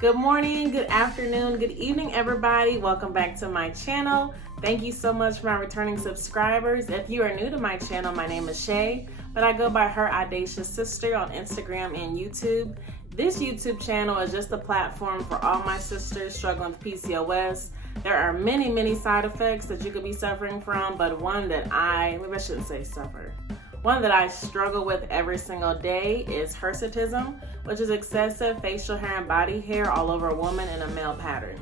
Good morning, good afternoon, good evening, everybody. Welcome back to my channel. Thank you so much for my returning subscribers. If you are new to my channel, my name is Shay, but I go by Her Audacious Sister on Instagram and YouTube. This YouTube channel is just a platform for all my sisters struggling with PCOS. There are many side effects that you could be suffering from, but one that maybe I shouldn't say suffer. One that I struggle with every single day is hirsutism, which is excessive facial hair and body hair all over a woman in a male pattern.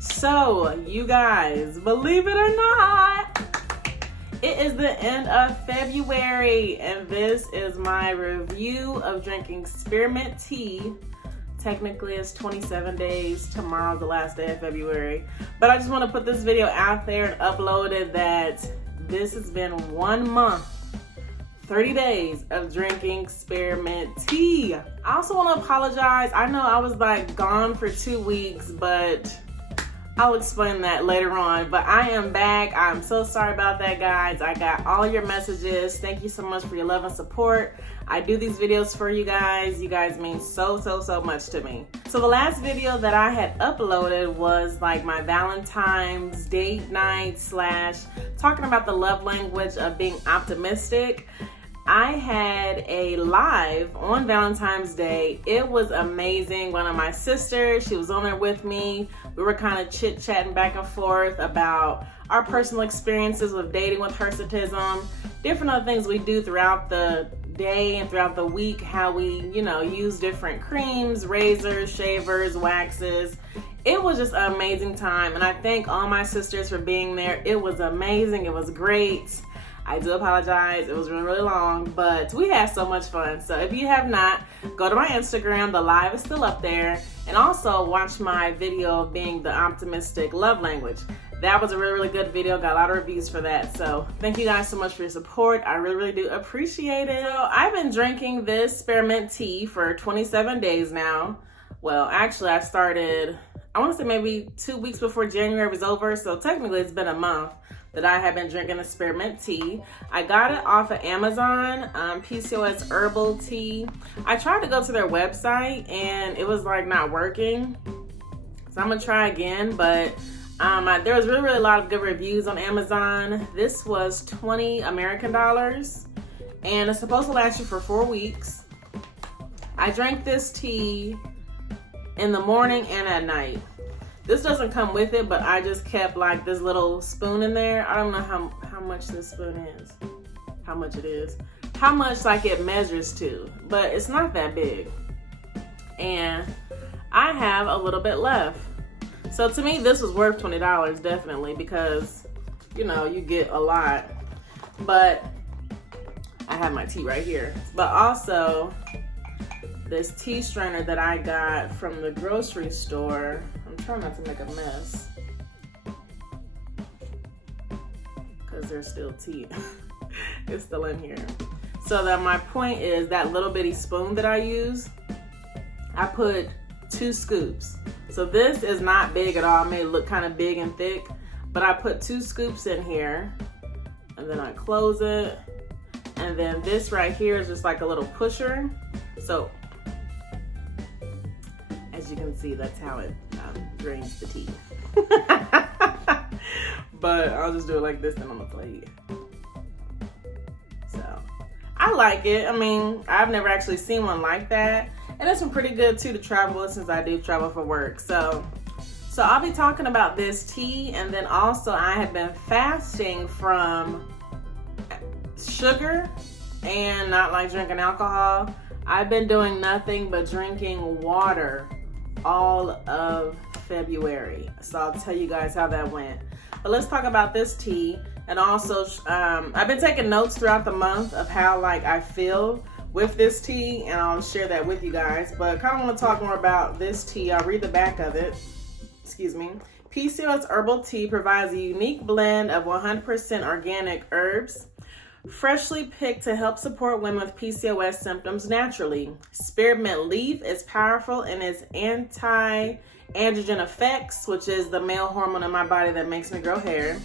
So, you guys, believe it or not, it is the end of February, and this is my review of drinking Spearmint Tea. Technically, it's 27 days. Tomorrow's the last day of February. But I just want to put this video out there and upload it that this has been 1 month. 30 days of drinking Spearmint Tea. I also want to apologize. I know I was like gone for 2 weeks, but I'll explain that later on. But I am back. I'm so sorry about that, guys. I got all your messages. Thank you so much for your love and support. I do these videos for you guys. You guys mean so much to me. So the last video that I had uploaded was like my Valentine's date night / talking about the love language of being optimistic. I had a live on Valentine's Day. It was amazing. One of my sisters, she was on there with me. We were kind of chit-chatting back and forth about our personal experiences with dating with hirsutism, different other things we do throughout the day and throughout the week, how we, use different creams, razors, shavers, waxes. It was just an amazing time, and I thank all my sisters for being there. It was amazing. It was great. I do apologize. It was really long, but we had so much fun. So if you have not, go to my Instagram. The live is still up there. And also watch my video of being the optimistic love language. That was a really good video. Got a lot of reviews for that. So thank you guys so much for your support. I really do appreciate it. So I've been drinking this Spearmint Tea for 27 days now. Well, actually I started, I want to say maybe 2 weeks before January was over. So technically it's been a month that I have been drinking the Spearmint Tea. I got it off of Amazon, PCOS herbal tea. I tried to go to their website and it was like not working. So I'm gonna try again, but there was really a lot of good reviews on Amazon. This was 20 American dollars and it's supposed to last you for 4 weeks. I drank this tea in the morning and at night. This doesn't come with it, but I just kept like this little spoon in there. I don't know how much this spoon is, how much it is, how much like it measures to, but it's not that big. And I have a little bit left. So to me, this was worth $20 definitely because, you get a lot. But I have my tea right here. But also this tea strainer that I got from the grocery store. I'm trying not to make a mess because there's still tea. It's still in here. So that my point is that little bitty spoon that I use, I put 2 scoops. So this is not big at all. I made it look kind of big and thick, but I put 2 scoops in here and then I close it. And then this right here is just like a little pusher. So as you can see, that's how it drains the tea. But I'll just do it like this and on the plate. So I like it. I mean, I've never actually seen one like that. And it's been pretty good too to travel with since I do travel for work. So I'll be talking about this tea, and then also I have been fasting from sugar and not like drinking alcohol. I've been doing nothing but drinking water all of February. So I'll tell you guys how that went. But let's talk about this tea. And also, I've been taking notes throughout the month of how like I feel with this tea, and I'll share that with you guys. But I kind of want to talk more about this tea. I'll read the back of it. Excuse me. PCOS herbal tea provides a unique blend of 100% organic herbs, freshly picked to help support women with PCOS symptoms naturally. Spearmint leaf is powerful in its anti-androgen effects, which is the male hormone in my body that makes me grow hair.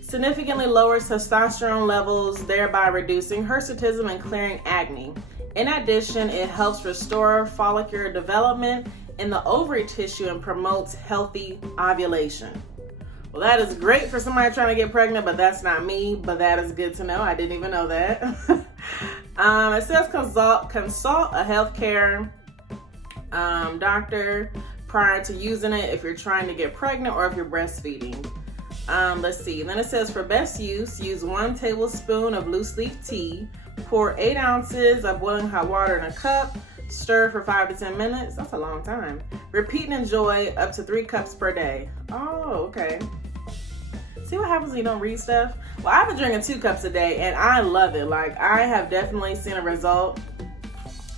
Significantly lowers testosterone levels, thereby reducing hirsutism and clearing acne. In addition, it helps restore follicular development in the ovary tissue and promotes healthy ovulation. Well, that is great for somebody trying to get pregnant, but that's not me, but that is good to know. I didn't even know that. It says consult a healthcare doctor prior to using it if you're trying to get pregnant or if you're breastfeeding. Let's see. And then it says for best use 1 tablespoon of loose leaf tea, pour 8 ounces of boiling hot water in a cup, stir for 5 to 10 minutes. That's a long time. Repeat and enjoy up to 3 cups per day. Oh, okay. See what happens when you don't read stuff? Well, I've been drinking 2 cups a day and I love it. Like, I have definitely seen a result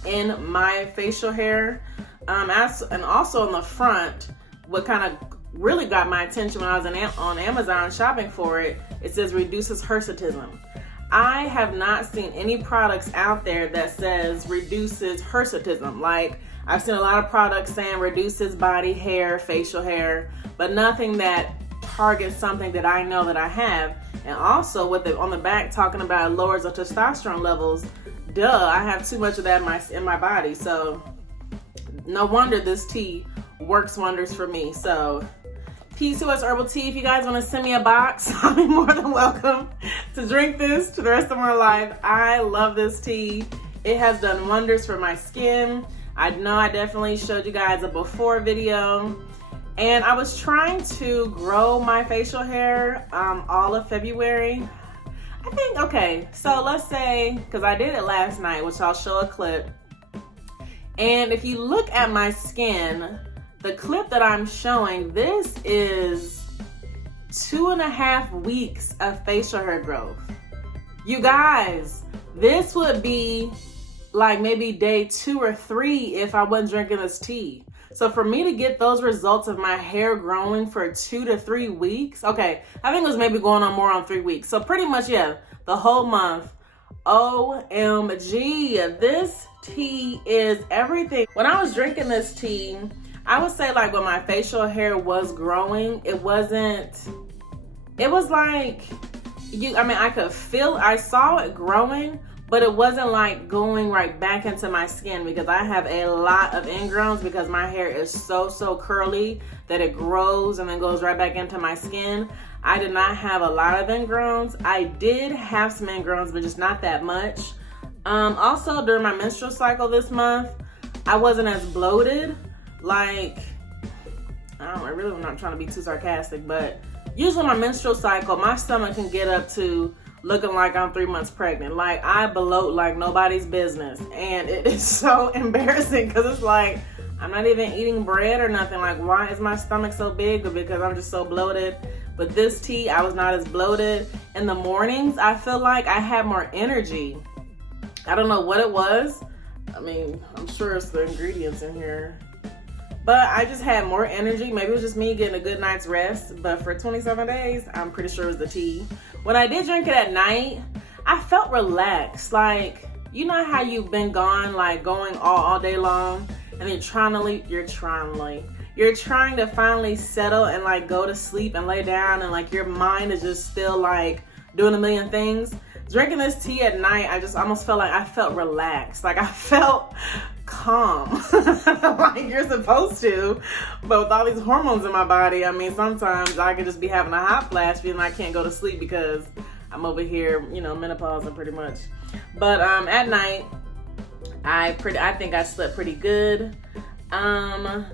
in my facial hair. And also in the front, what kind of really got my attention when I was on Amazon shopping for it, it says reduces hirsutism. I have not seen any products out there that says reduces hirsutism. Like, I've seen a lot of products saying reduces body hair, facial hair, but nothing that targets something that I know that I have. And also with it on the back talking about lowers the testosterone levels. Duh, I have too much of that in my body. So no wonder this tea works wonders for me. So PCOS herbal tea, if you guys want to send me a box, I'll be more than welcome to drink this to the rest of my life. I love this tea. It has done wonders for my skin. I know I definitely showed you guys a before video. And I was trying to grow my facial hair all of February. I think, okay, so let's say, because I did it last night, which I'll show a clip. And if you look at my skin, the clip that I'm showing, this is 2.5 weeks of facial hair growth. You guys, this would be like maybe day 2 or 3 if I wasn't drinking this tea. So for me to get those results of my hair growing for 2 to 3 weeks, okay, I think it was maybe going on more on 3 weeks. So pretty much, yeah, the whole month. OMG, this tea is everything. When I was drinking this tea, I would say like when my facial hair was growing, it was like, I could feel, I saw it growing, but it wasn't like going right back into my skin because I have a lot of ingrowns because my hair is so curly that it grows and then goes right back into my skin. I did not have a lot of ingrowns. I did have some ingrowns, but just not that much. Also during my menstrual cycle this month, I wasn't as bloated. Like, I really am not trying to be too sarcastic, but usually my menstrual cycle, my stomach can get up to looking like I'm 3 months pregnant. Like, I bloat like nobody's business. And it is so embarrassing because it's like, I'm not even eating bread or nothing. Like, why is my stomach so big? Or because I'm just so bloated. But this tea, I was not as bloated. In the mornings, I feel like I had more energy. I don't know what it was. I mean, I'm sure it's the ingredients in here. But I just had more energy. Maybe it was just me getting a good night's rest. But for 27 days, I'm pretty sure it was the tea. When I did drink it at night, I felt relaxed. Like, you know how you've been gone, like going all day long, and you're trying to finally settle and like go to sleep and lay down, and like your mind is just still like doing a million things. Drinking this tea at night, I just almost felt like I felt relaxed. Like I felt calm, like you're supposed to. But with all these hormones in my body, I mean, sometimes I could just be having a hot flash, feeling I can't go to sleep because I'm over here, you know, menopausing pretty much. But at night, I think I slept pretty good. I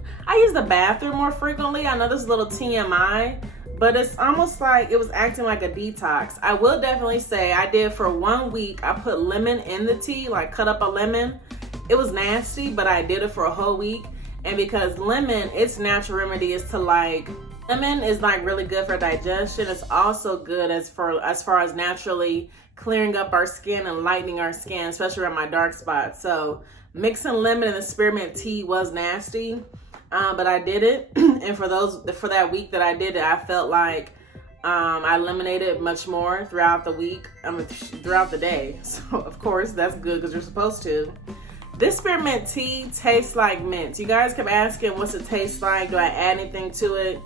use the bathroom more frequently. I know this is a little TMI, but it's almost like it was acting like a detox. I will definitely say I did for 1 week. I put lemon in the tea, like cut up a lemon. It was nasty, but I did it for a whole week. And because lemon, its natural remedy is to like, lemon is like really good for digestion. It's also good as far as naturally clearing up our skin and lightening our skin, especially around my dark spots. So mixing lemon and the spearmint tea was nasty, but I did it. And for that week that I did it, I felt like I eliminated much more throughout the week, throughout the day. So of course that's good because you're supposed to. This spearmint tea tastes like mint. You guys kept asking what's it taste like? Do I add anything to it?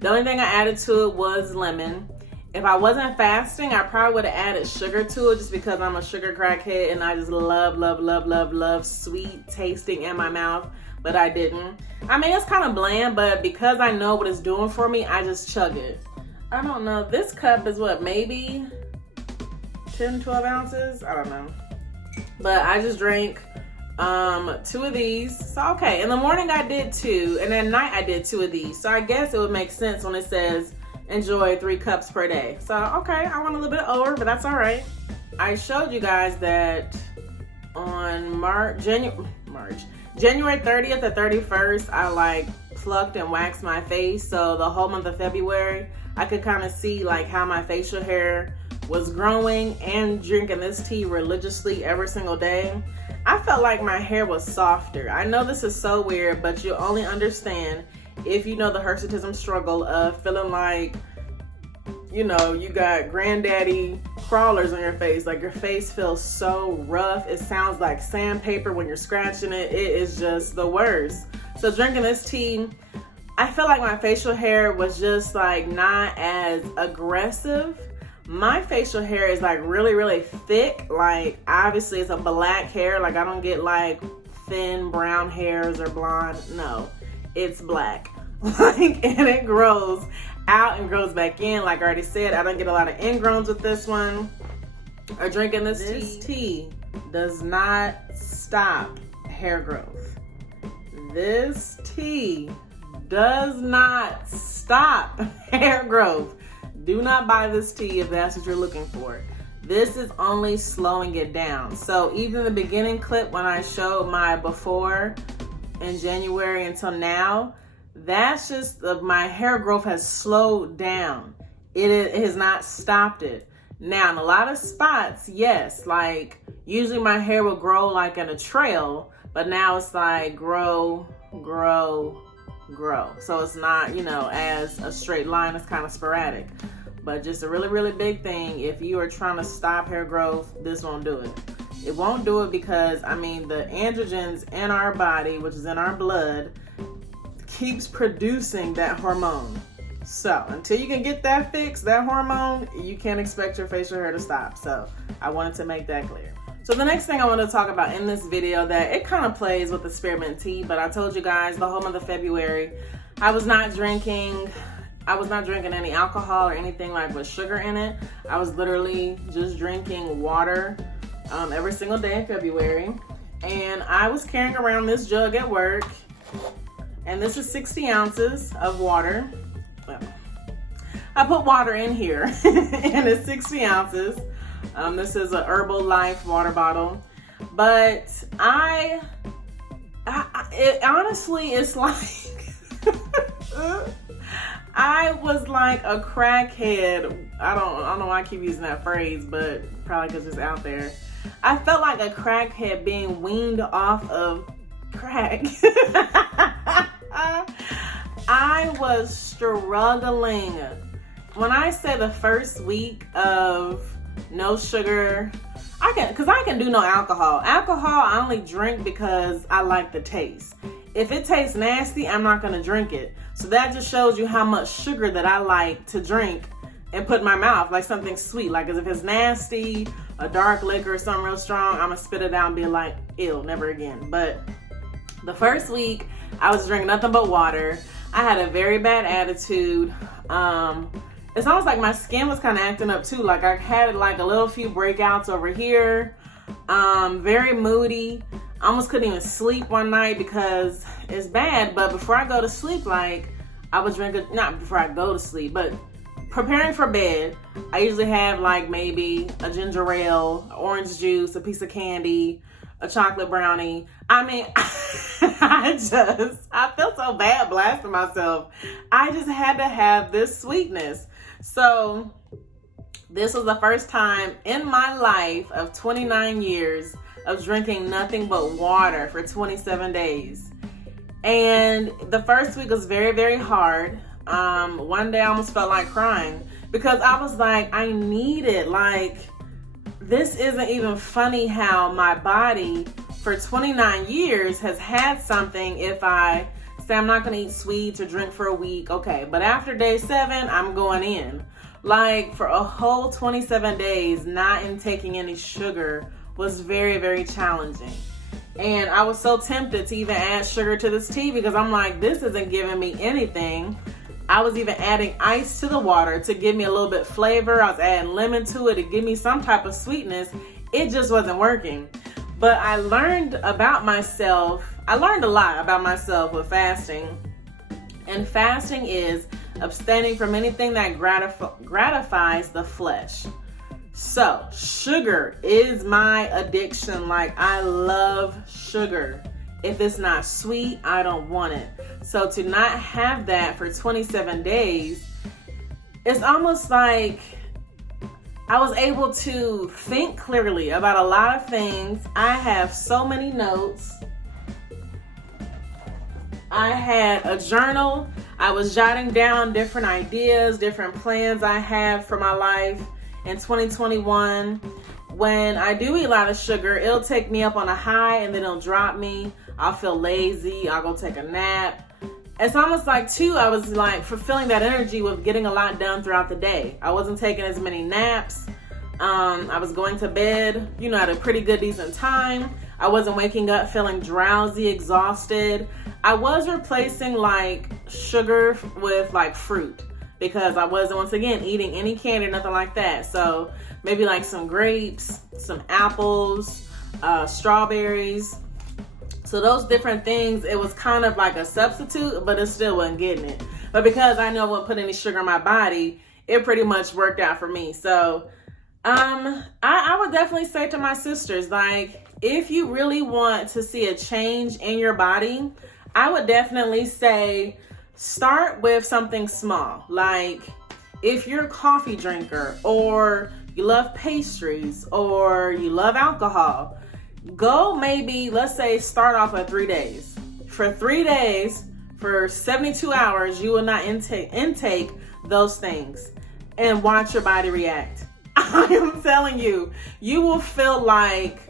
The only thing I added to it was lemon. If I wasn't fasting, I probably would have added sugar to it just because I'm a sugar crackhead and I just love sweet tasting in my mouth. but I didn't. I mean, it's kind of bland, but because I know what it's doing for me, I just chug it. I don't know. This cup is what, maybe 10, 12 ounces? I don't know. But I just drank 2 of these. So, okay, in the morning I did 2, and at night I did 2 of these. So I guess it would make sense when it says enjoy 3 cups per day. So, okay, I went a little bit over, but that's all right. I showed you guys that on January 30th or 31st, I like plucked and waxed my face. So the whole month of February, I could kind of see like how my facial hair was growing, and drinking this tea religiously every single day, I felt like my hair was softer. I know this is so weird, but you'll only understand if you know the Hirsutism struggle of feeling like, you know, you got granddaddy crawlers on your face. Like your face feels so rough. It sounds like sandpaper when you're scratching it. It is just the worst. So drinking this tea, I feel like my facial hair was just like not as aggressive. My facial hair is like really, really thick. Like obviously it's a black hair. Like I don't get like thin brown hairs or blonde. No, it's black. Like, and it grows out and grows back in. Like I already said, I don't get a lot of ingrowns with this one. Or drinking this tea does not stop hair growth. This tea does not stop hair growth. Do not buy this tea if that's what you're looking for. This is only slowing it down. So even in the beginning clip when I showed my before in January until now, that's just my hair growth has slowed down. It has not stopped it. Now in a lot of spots, yes, like usually my hair will grow like in a trail, but now it's like grow. So it's not, you know, as a straight line, it's kind of sporadic. But just a really, really big thing, if you are trying to stop hair growth, this won't do it. It won't do it because, I mean, the androgens in our body, which is in our blood, keeps producing that hormone. So until you can get that fixed, that hormone, you can't expect your facial hair to stop. So I wanted to make that clear. So the next thing I want to talk about in this video, that it kind of plays with the spearmint tea, but I told you guys the whole month of February, I was not drinking any alcohol or anything like with sugar in it. I was literally just drinking water every single day in February. And I was carrying around this jug at work, and this is 60 ounces of water. Well, I put water in here and it's 60 ounces. This is a Herbalife water bottle, but it honestly, it's like, I was like a crackhead. I don't know why I keep using that phrase, but probably because it's out there. I felt like a crackhead being weaned off of crack. I was struggling. When I say the first week of no sugar, I can do no alcohol. Alcohol I only drink because I like the taste. If it tastes nasty, I'm not gonna drink it. So that just shows you how much sugar that I like to drink and put in my mouth, like something sweet. Like as if it's nasty, a dark liquor or something real strong, I'm gonna spit it out and be like, ew, never again. But the first week, I was drinking nothing but water. I had a very bad attitude. It's almost like my skin was kind of acting up too. Like I had like a little few breakouts over here. Very moody. I almost couldn't even sleep one night because it's bad. But before I go to sleep, like I was drinking, not before I go to sleep, but preparing for bed, I usually have like maybe a ginger ale, orange juice, a piece of candy, a chocolate brownie. I mean, I felt so bad blasting myself. I just had to have this sweetness. So this was the first time in my life of 29 years of drinking nothing but water for 27 days. And the first week was very, very hard. One day I almost felt like crying because I was like, I need it. Like, this isn't even funny how my body for 29 years has had something. If I say I'm not gonna eat sweets or drink for a week, okay, but after day 7, I'm going in. Like for a whole 27 days, not intaking any sugar was very, very challenging. And I was so tempted to even add sugar to this tea because I'm like, this isn't giving me anything. I was even adding ice to the water to give me a little bit flavor. I was adding lemon to it to give me some type of sweetness. It just wasn't working. But I learned about myself. I learned a lot about myself with fasting. And fasting is abstaining from anything that gratifies the flesh. So sugar is my addiction. Like, I love sugar. If it's not sweet, I don't want it. So to not have that for 27 days, it's almost like I was able to think clearly about a lot of things. I have so many notes. I had a journal. I was jotting down different ideas, different plans I have for my life in 2021. When I do eat a lot of sugar, it'll take me up on a high and then it'll drop me. I'll feel lazy. I'll go take a nap. It's almost like, too, I was like fulfilling that energy with getting a lot done throughout the day. I wasn't taking as many naps. I was going to bed, at a pretty good, decent time. I wasn't waking up feeling drowsy, exhausted. I was replacing like sugar with like fruit because I wasn't, once again, eating any candy or nothing like that. So maybe like some grapes, some apples, strawberries. So those different things, it was kind of like a substitute, but it still wasn't getting it. But because I know I wouldn't put any sugar in my body, it pretty much worked out for me. So I would definitely say to my sisters, like, if you really want to see a change in your body, I would definitely say start with something small. Like, if you're a coffee drinker or you love pastries or you love alcohol, go maybe, let's say, start off at 3 days. For 3 days, for 72 hours, you will not intake those things and watch your body react. I am telling you, you will feel like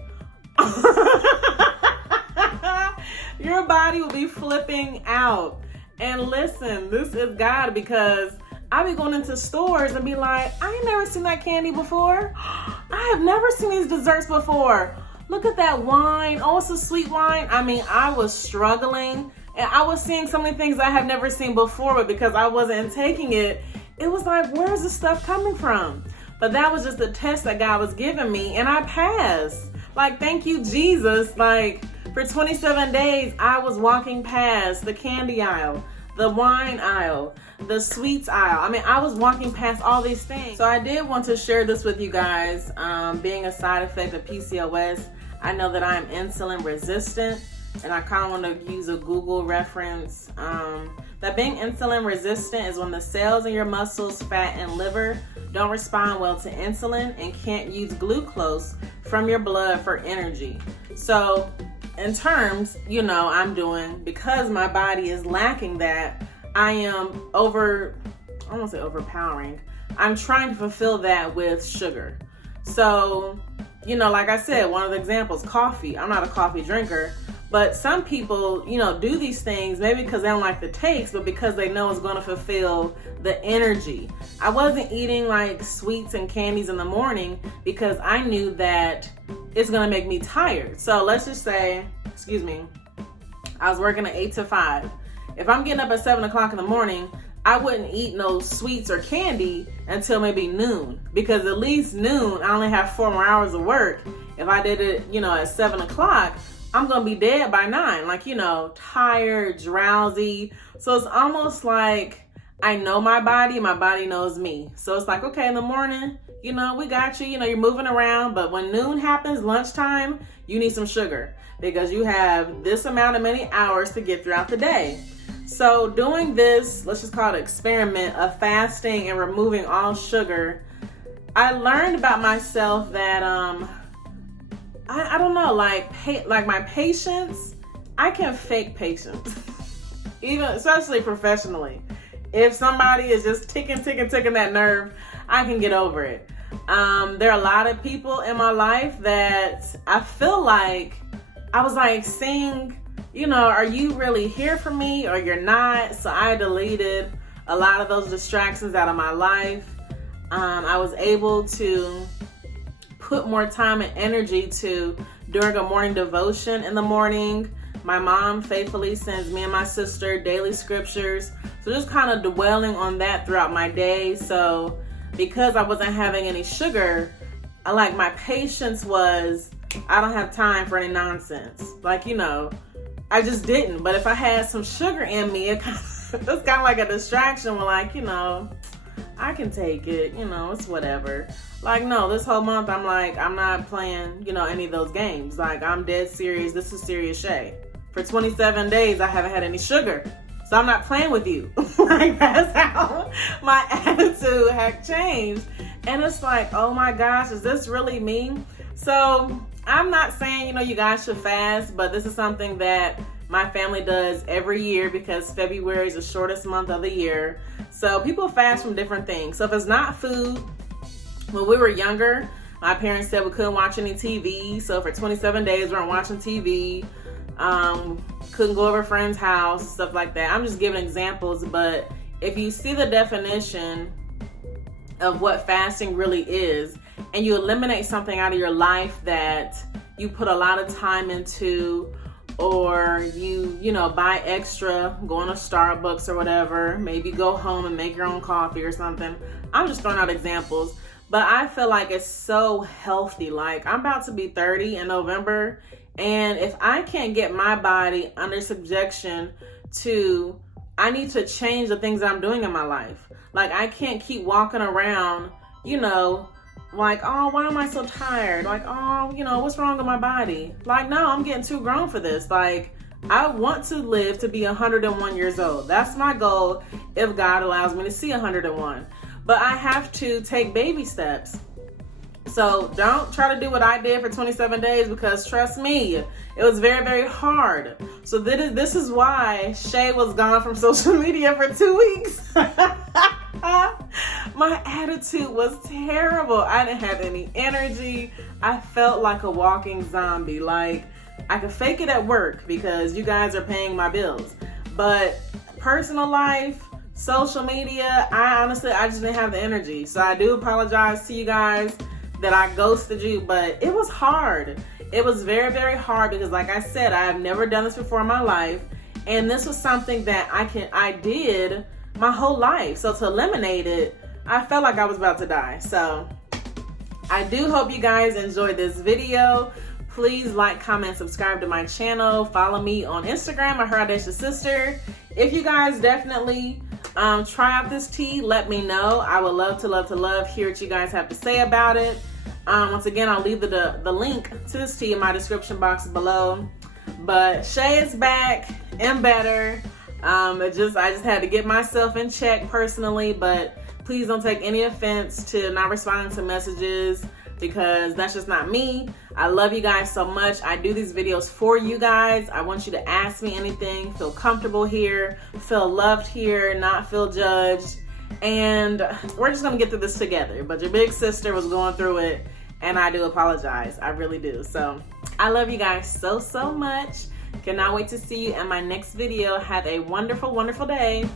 your body will be flipping out. And listen, this is God, because I be going into stores and be like, I ain't never seen that candy before. I have never seen these desserts before. Look at that wine. Oh, it's a sweet wine. I mean, I was struggling and I was seeing so many things I had never seen before, but because I wasn't taking it, it was like, where's this stuff coming from? But that was just a test that God was giving me, and I passed. Like, thank you, Jesus. Like, for 27 days, I was walking past the candy aisle, the wine aisle, the sweets aisle. I mean, I was walking past all these things. So I did want to share this with you guys. Being a side effect of PCOS, I know that I'm insulin resistant, and I kind of want to use a Google reference. That being insulin resistant is when the cells in your muscles, fat, and liver don't respond well to insulin and can't use glucose from your blood for energy. So in terms, I'm doing, because my body is lacking that, I am I won't say overpowering. I'm trying to fulfill that with sugar. So, like I said, one of the examples, coffee. I'm not a coffee drinker, but some people, do these things maybe because they don't like the taste, but because they know it's going to fulfill the energy. I wasn't eating like sweets and candies in the morning because I knew that it's going to make me tired. So let's just say, I was working at 8 to 5. If I'm getting up at 7 o'clock in the morning, I wouldn't eat no sweets or candy until maybe noon, because at least noon, I only have 4 more hours of work. If I did it, at 7 o'clock, I'm going to be dead by 9, like, tired, drowsy. So it's almost like I know my body knows me. So it's like, okay, in the morning, we got you, you're moving around, but when noon happens, lunchtime, you need some sugar because you have this amount of many hours to get throughout the day. So doing this, let's just call it experiment of fasting and removing all sugar, I learned about myself that, I don't know, like my patience, I can fake patience, even especially professionally. If somebody is just ticking that nerve, I can get over it. There are a lot of people in my life that I feel like I was like saying, are you really here for me or you're not? So I deleted a lot of those distractions out of my life. I was able to put more time and energy to during a morning devotion in the morning. My mom faithfully sends me and my sister daily scriptures. So just kind of dwelling on that throughout my day. So because I wasn't having any sugar, my patience was, I don't have time for any nonsense. Like, you know, I just didn't. But if I had some sugar in me, it's kind of like a distraction. Where like, you know, I can take it, you know, it's whatever. Like, no, this whole month, I'm like, I'm not playing, you know, any of those games. Like, I'm dead serious. This is serious Shay. For 27 days, I haven't had any sugar. So I'm not playing with you. Like, that's how my attitude had changed. And it's like, oh my gosh, is this really me? So I'm not saying, you know, you guys should fast, but this is something that my family does every year because February is the shortest month of the year. So people fast from different things. So if it's not food, when we were younger, my parents said we couldn't watch any TV. So for 27 days, we weren't watching TV. Couldn't go over a friend's house, stuff like that. I'm just giving examples, but if you see the definition of what fasting really is, and you eliminate something out of your life that you put a lot of time into, or you know, buy extra, going to Starbucks or whatever, maybe go home and make your own coffee or something. I'm just throwing out examples, but I feel like it's so healthy. Like, I'm about to be 30 in November, and if I can't get my body under subjection to, I need to change the things I'm doing in my life. Like, I can't keep walking around, you know, like, oh, why am I so tired? Like, oh, you know, what's wrong with my body? Like, no, I'm getting too grown for this. Like, I want to live to be 101 years old. That's my goal if God allows me to see 101. But I have to take baby steps. So don't try to do what I did for 27 days because trust me, it was very, very hard. So this is why Shay was gone from social media for 2 weeks. My attitude was terrible. I didn't have any energy. I felt like a walking zombie. Like, I could fake it at work because you guys are paying my bills. But personal life, social media, I just didn't have the energy. So I do apologize to you guys that I ghosted you, but it was hard. It was very, very hard because like I said, I have never done this before in my life. And this was something that I did my whole life. So to eliminate it, I felt like I was about to die. So I do hope you guys enjoyed this video. Please like, comment, subscribe to my channel. Follow me on Instagram at HEYYYYY. If you guys definitely try out this tea, let me know. I would love to hear what you guys have to say about it. Once again, I'll leave the link to this tea in my description box below. But Shay is back and better. I just had to get myself in check personally, but please don't take any offense to not responding to messages because that's just not me. I love you guys so much. I do these videos for you guys. I want you to ask me anything, feel comfortable here, feel loved here, not feel judged. And we're just gonna get through this together. But your big sister was going through it, and I do apologize. I really do. So I love you guys so, so much. Cannot wait to see you in my next video. Have a wonderful, wonderful day.